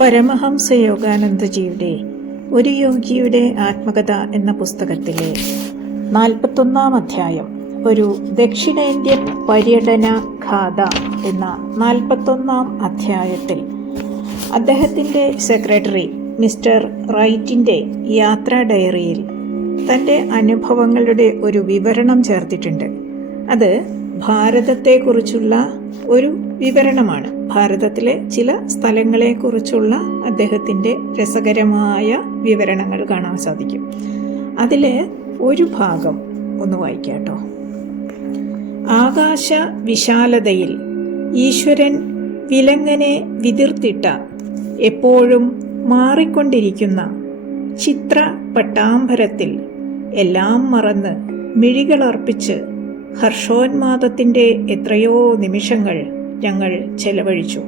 പരമഹംസ യോഗാനന്ദജിയുടെ ഒരു യോഗിയുടെ ആത്മകഥ എന്ന പുസ്തകത്തിലെ നാൽപ്പത്തൊന്നാം അധ്യായം ഒരു ദക്ഷിണേന്ത്യൻ പര്യടന ഖാത എന്ന നാൽപ്പത്തൊന്നാം അധ്യായത്തിൽ അദ്ദേഹത്തിന്റെ സെക്രട്ടറി മിസ്റ്റർ റൈറ്റിന്റെ യാത്രാ ഡയറിയിൽ തന്റെ അനുഭവങ്ങളുടെ ഒരു വിവരണം ചേർത്തിട്ടുണ്ട്. അത് ഭാരതത്തെക്കുറിച്ചുള്ള ഒരു വിവരണമാണ്. ഭാരതത്തിലെ ചില സ്ഥലങ്ങളെക്കുറിച്ചുള്ള അദ്ദേഹത്തിന്റെ രസകരമായ വിവരണങ്ങൾ കാണാൻ സാധിക്കും. അതിലെ ഒരു ഭാഗം ഒന്ന് വായിക്കാട്ടോ ആകാശ വിശാലതയിൽ ഈശ്വരൻ വിലങ്ങനെ വിതിർത്തിട്ട എപ്പോഴും മാറിക്കൊണ്ടിരിക്കുന്ന ചിത്ര പട്ടാമ്പരത്തിൽ എല്ലാം മറന്ന് മിഴികളർപ്പിച്ച് ഹർഷോന്മാദത്തിന്റെ എത്രയോ നിമിഷങ്ങൾ ഞങ്ങൾ ചെലവഴിച്ചു.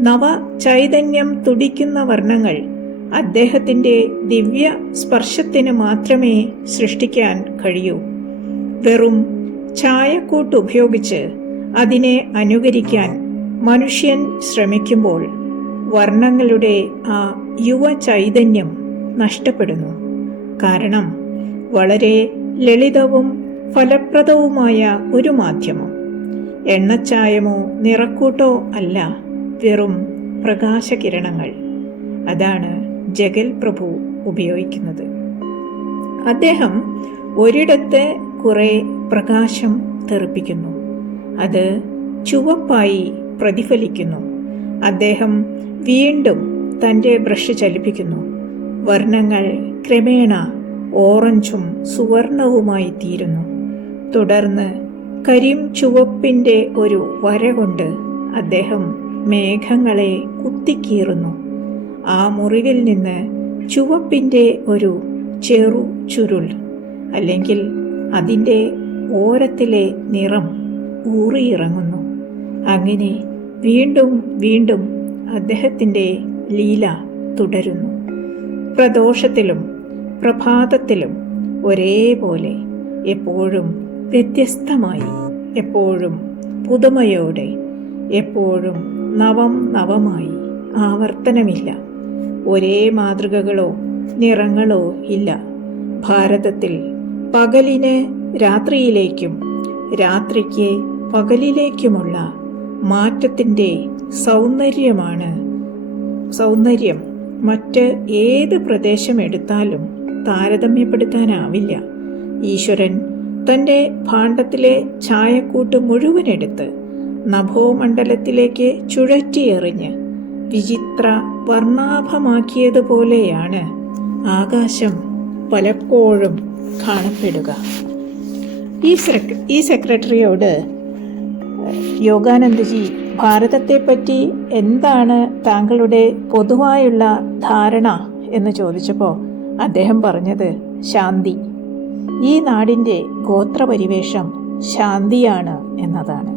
നവ ചൈതന്യം തുടിക്കുന്ന വർണങ്ങൾ അദ്ദേഹത്തിന്റെ ദിവ്യ സ്പർശത്തിന് മാത്രമേ സൃഷ്ടിക്കാൻ കഴിയൂ. വെറും ചായക്കൂട്ട് ഉപയോഗിച്ച് അതിനെ അനുകരിക്കാൻ മനുഷ്യൻ ശ്രമിക്കുമ്പോൾ വർണങ്ങളുടെ ആ യുവ ചൈതന്യം നഷ്ടപ്പെടുന്നു. കാരണം വളരെ ലളിതവും ഫലപ്രദവുമായ ഒരു മാധ്യമം. എണ്ണച്ചായമോ നിറക്കൂട്ടോ അല്ല വെറും പ്രകാശകിരണങ്ങൾ. അതാണ് ജഗൽ പ്രഭു ഉപയോഗിക്കുന്നത്. അദ്ദേഹം ഒരിടത്ത് കുറെ പ്രകാശം തെറിപ്പിക്കുന്നു. അത് ചുവപ്പായി പ്രതിഫലിക്കുന്നു. അദ്ദേഹം വീണ്ടും തന്റെ ബ്രഷ് ചലിപ്പിക്കുന്നു. വർണങ്ങൾ ക്രമേണ ഓറഞ്ചും സുവർണവുമായി തീരുന്നു. തുടർന്ന് കരിം ചുവപ്പിന്റെ ഒരു വര കൊണ്ട് അദ്ദേഹം മേഘങ്ങളെ കുത്തിക്കീറുന്നു. ആ മുറിവിൽ നിന്ന് ചുവപ്പിന്റെ ഒരു ചെറു ചുരുൾ അല്ലെങ്കിൽ അതിന്റെ ഓരത്തിലെ നിറം ഊറിയിറങ്ങുന്നു. അങ്ങനെ വീണ്ടും വീണ്ടും അദ്ദേഹത്തിന്റെ ലീല തുടരുന്നു. പ്രദോഷത്തിലും പ്രഭാതത്തിലും ഒരേപോലെ എപ്പോഴും വ്യത്യസ്തമായി. എപ്പോഴും പുതുമയോടെ എപ്പോഴും നവം നവമായി ആവർത്തനമില്ല. ഒരേ മാതൃകകളോ നിറങ്ങളോ ഇല്ല. ഭാരതത്തിൽ പകലിന് രാത്രിയിലേക്കും രാത്രിക്ക് പകലിലേക്കുമുള്ള മാറ്റത്തിന്റെ സൗന്ദര്യമാണ് സൗന്ദര്യം. മറ്റ് ഏത് പ്രദേശം എടുത്താലും താരതമ്യപ്പെടുത്താനാവില്ല. ഈശ്വരൻ തന്റെ ഭാണ്ഡത്തിലെ ചായക്കൂട്ട് മുഴുവനെടുത്ത് നഭോമണ്ഡലത്തിലേക്ക് ചുഴറ്റിയെറിഞ്ഞ് വിചിത്ര വർണാഭമാക്കിയതുപോലെയാണ് ആകാശം പലപ്പോഴും കാണപ്പെടുക. ഈ സെക് ഈ സെക്രട്ടറിയോട് യോഗാനന്ദജി ഭാരതത്തെപ്പറ്റി എന്താണ് താങ്കളുടെ പൊതുവായുള്ള ധാരണ എന്ന് ചോദിച്ചപ്പോൾ അദ്ദേഹം പറഞ്ഞത് ശാന്തി. ഈ നാടിന്റെ ഗോത്രപരിവേഷം ശാന്തിയാണ് എന്നതാണ്.